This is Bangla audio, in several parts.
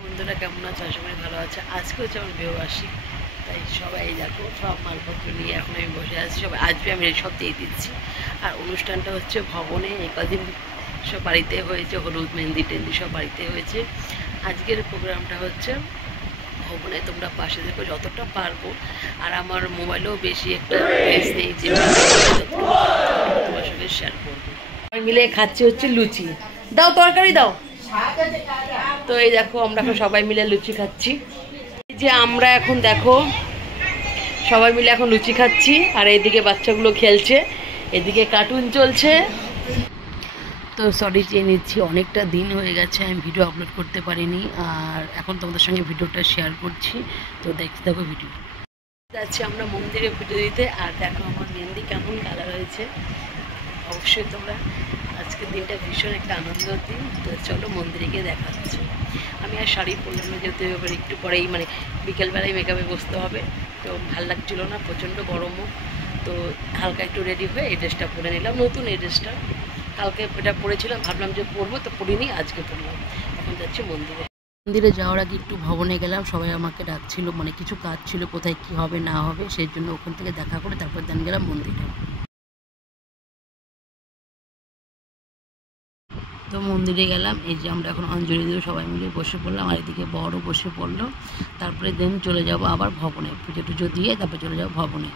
বন্ধুরা কেমন আছে? আশা করি ভালো আছে। আজকে হচ্ছে আমার বিবাহবার্ষিক, তাই সবাই দেখো সব মালপত্র নিয়ে এখন আমি বসে আছি। সবাই আসবে, আমি সব দিয়ে দিচ্ছি। আর অনুষ্ঠানটা হচ্ছে ভবনে, এই কদিন সব বাড়িতে হয়েছে, হলুদ মেহেন্দি টেন্দি সব বাড়িতে হয়েছে। আজকের প্রোগ্রামটা হচ্ছে ভবনে, তোমরা পাশে দেখো যতটা পারবো। আর আমার মোবাইলেও বেশি একটা প্রেস নেই যে তোমার সঙ্গে শেয়ার করবো। সবাই মিলে খাচ্ছি হচ্ছে লুচি। দাও তরকারি দাও। তো এই দেখো আমরা এখন সবাই মিলে লুচি খাচ্ছি। এই যে আমরা এখন দেখো সবাই মিলে এখন লুচি খাচ্ছি, আর এইদিকে বাচ্চাগুলো খেলছে, এদিকে কার্টুন চলছে। তো সরি চেয়ে নিচ্ছি, অনেকটা দিন হয়ে গেছে আমি ভিডিও আপলোড করতে পারিনি, আর এখন তোমাদের সঙ্গে ভিডিওটা শেয়ার করছি। তো দেখতে থাকো ভিডিও। যাচ্ছি আমরা মন্দিরে পুজো দিতে, আর দেখো আমার মেহেন্দি কেমন কালার হয়েছে। অবশ্যই তোমরা, আজকের দিনটা ভীষণ একটা আনন্দের দিন। তো চলো মন্দিরে গিয়ে দেখা হচ্ছে। আমি আর শাড়ি পরলাম না, যেহেতু এবার একটু পরেই মানে বিকেলবেলায় মেকআপে বসতে হবে। তো ভাল লাগছিলো না, প্রচণ্ড গরমও। তো হালকা একটু রেডি হয়ে এই ড্রেসটা পরে নিলাম, নতুন এই ড্রেসটা। কালকে এটা পরেছিলাম, ভাবলাম যে পরবো, তো পরিনি, আজকে পরলাম। এখন যাচ্ছি মন্দিরে। মন্দিরে যাওয়ার আগে একটু ভবনে গেলাম, সবাই আমাকে ডাকছিল, মানে কিছু কাজ ছিল, কোথায় কি হবে না হবে সেই জন্য ওখান থেকে দেখা করে তারপর দেন গেলাম মন্দিরে। তো মন্দিরে গেলাম, এই যে আমরা এখন অঞ্জলি দিয়ে সবাই মিলে বসে পড়লাম, আর এদিকে বড়ও বসে পড়লো। তারপরে দেন চলে যাব আবার ভবনে, পুজো টুজো দিয়ে তারপরে চলে যাব ভবনে।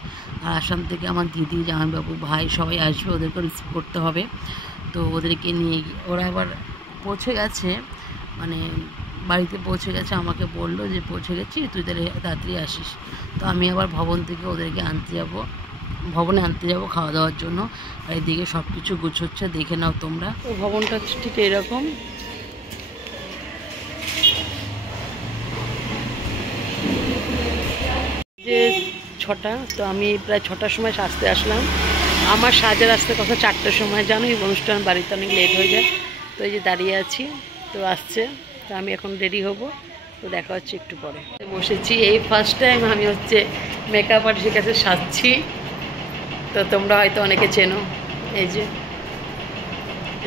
আর আসাম থেকে আমার দিদি, জামাইবাবু, ভাই সবাই আসবে, ওদেরকে রিসিভ করতে হবে। তো ওদেরকে নিয়ে ওরা আবার পৌঁছে গেছে, মানে বাড়িতে পৌঁছে গেছে, আমাকে বললো যে পৌঁছে গেছি, তুই তাহলে তাড়াতাড়ি আসিস। তো আমি আবার ভবন থেকে ওদেরকে ভবনে আনতে যাব খাওয়া দাওয়ার জন্য। আর এদিকে সব কিছু গুছোচ্ছে, দেখে নাও তোমরা। তো ভবনটা ঠিক এরকম। যে 6টা, তো আমি প্রায় 6টার সময় সাজতে আসলাম। আমার সাজার আসতে কথা 4টার সময়, জানো এই অনুষ্ঠান বাড়িতে অনেক লেট হয়ে যায়। তো এই যে দাঁড়িয়ে আছি, তো আসছে, তো আমি এখন রেডি হব। তো দেখা হচ্ছে একটু পরে। বসেছি, এই ফার্স্ট টাইম আমি হচ্ছে মেকআপ আর্টিস্টের কাছে সাজছি। তো তোমরা হয়তো অনেকে চেনো, এই যে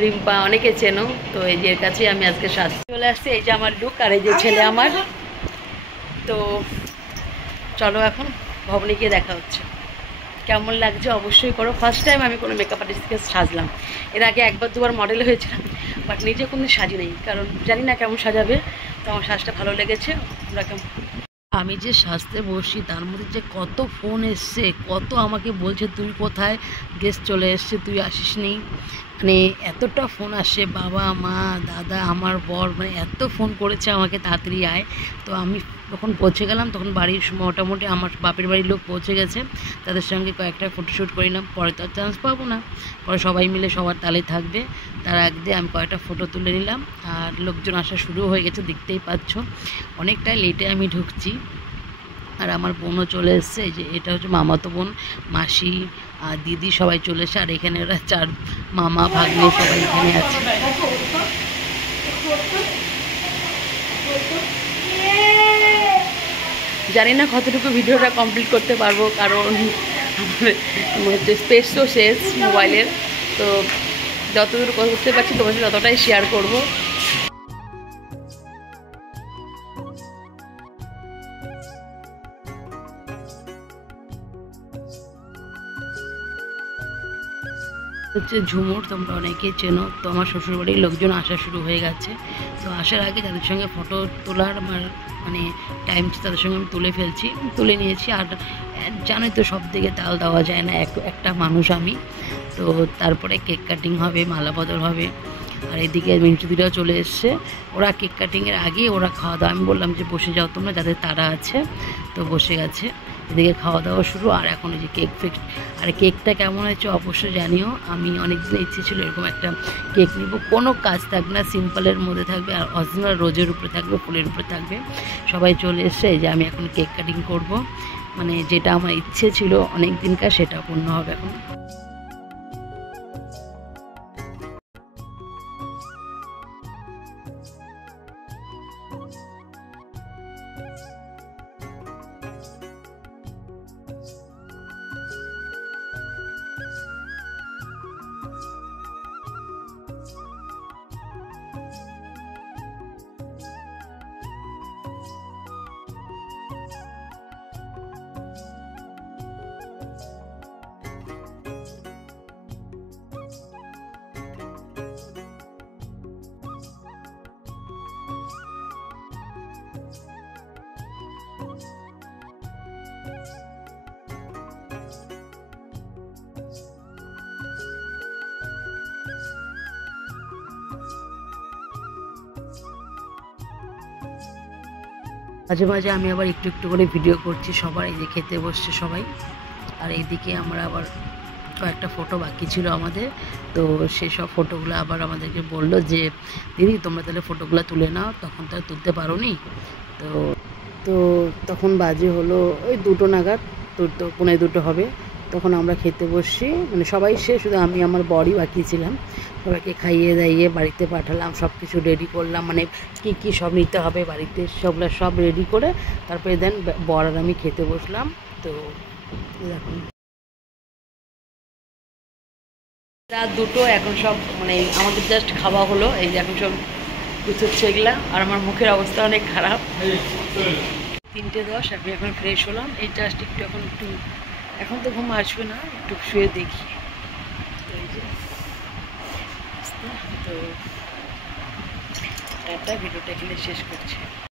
রিম্পা, অনেকে চেনো। তো এই যে এর কাছেই আমি আজকে সাজতে চলে আসছি। এই যে আমার লুক, আর এই যে ছেলে আমার। তো চলো এখন ভবনে গিয়ে দেখা হচ্ছে। কেমন লাগছে অবশ্যই করো। ফার্স্ট টাইম আমি কোনো মেকআপ আর্টিস্টকে সাজলাম। এর আগে একবার দুবার মডেল হয়েছিলাম, বাট নিজে কোনো সাজি নেই, কারণ জানি না কেমন সাজাবে। তো আমার সাজটা ভালো লেগেছে। তোমরা কেমন? আমি যে সাজতে বসি তার মধ্যে যে কত ফোন এসছে, কত আমাকে বলছে তুই কোথায়, গেস্ট চলে এসছে তুই আসিস নি, মানে এতটা ফোন আসে, বাবা মা দাদা আমার বর, মানে এত ফোন করেছে আমাকে তাড়াতাড়ি আয়। তো আমি যখন পৌঁছে গেলাম তখন বাড়ির মোটামুটি আমার বাপের বাড়ির লোক পৌঁছে গেছে, তাদের সঙ্গে কয়েকটা ফটোশ্যুট করে নিলাম। পরে তো আর চান্স পাবো না, পরে সবাই মিলে সবার তালে থাকবে, তার আগে দিয়ে আমি কয়েকটা ফটো তুলে নিলাম। আর লোকজন আসা শুরু হয়ে গেছে, দেখতেই পাচ্ছ অনেকটাই লেটে আমি ঢুকছি। আর আমার বোনও চলে এসছে, এই যে এটা হচ্ছে মামাতো বোন, মাসি আর দিদি সবাই চলে এসে, আর এখানে ওরা 4 মামা ভাগ্নে সবাই এখানে আছে। জানি না কতটুকু ভিডিওটা কমপ্লিট করতে পারবো, কারণ আমার হচ্ছে স্পেস তো শেষ মোবাইলের। তো যতদূর করতে পারছি তোমার সাথে ততটাই শেয়ার করব। হচ্ছে ঝুমুর, তোমরা অনেকেই চেনো। তো আমার শ্বশুরবাড়ির লোকজন আসা শুরু হয়ে গেছে। তো আসার আগে তাদের সঙ্গে ফটো তোলার আমার মানে টাইম, তাদের সঙ্গে আমি তুলে নিয়েছি। আর জানোই তো সব দিকে তাল দেওয়া যায় না, একটা মানুষ আমি। তো তারপরে কেক কাটিং হবে, মালা বদল হবে। আর এদিকে মিন্টুদিরাও চলে এসছে, ওরা কেক কাটিংয়ের আগে ওরা খাওয়া দাওয়া, আমি বললাম যে বসে যাও তোমরা, যাদের তারা আছে। তো বসে গেছে, এদিকে খাওয়া দাওয়া শুরু। আর এখন এই যে কেক ফিক্স। আর কেকটা কেমন হয়েছে অবশ্যই জানিও। আমি অনেকদিন ইচ্ছে ছিল এরকম একটা কেক নিব, কোনো কাজ থাকবে না, সিম্পলের মধ্যে থাকবে, আর অরিজিনাল রোজের উপরে থাকবে, ফুলের উপরে থাকবে। সবাই চলে এসছে, এই যে আমি এখন কেক কাটিং করব, মানে যেটা আমার ইচ্ছে ছিল অনেক দিনকার, সেটা পূর্ণ হবে এখন। মাঝে মাঝে আমি আবার একটু একটু করে ভিডিও করছি সবার, এই যে খেতে বসছে সবাই। আর এইদিকে আমরা আবার কয়েকটা ফটো বাকি ছিল আমাদের, তো সেসব ফটোগুলো আবার আমাদেরকে বললো যে দিদি তোমরা তাহলে ফটোগুলো তুলে নাও, তখন তো আর তুলতে পারো নি। তো তো তখন বাজে হলো ওই 2টো নাগাদ, 2টো পৌনে 2টো হবে। তখন আমরা খেতে বসছি, মানে সবাই শেষ, শুধু আমি আমার বরই বাকি ছিলাম। সবাইকে খাইয়ে দাইয়ে বাড়িতে পাঠালাম, সব কিছু রেডি করলাম, মানে কী কী সব নিতে হবে বাড়িতে সবগুলো সব রেডি করে তারপরে দেন বর আর আমি খেতে বসলাম। তো দেখুন রাত 2টো, এখন সব মানে আমাদের জাস্ট খাওয়া হলো, এই যে এখন সব গুছোচ্ছে এগুলা, আর আমার মুখের অবস্থা অনেক খারাপ। 3টে 10 আমি এখন ফ্রেশ হলাম, এই জাস্ট একটু এখন তো ঘুম আসবে না, একটু শুয়ে দেখি। তো টাটা, ভিডিওটা এখানে শেষ করছি।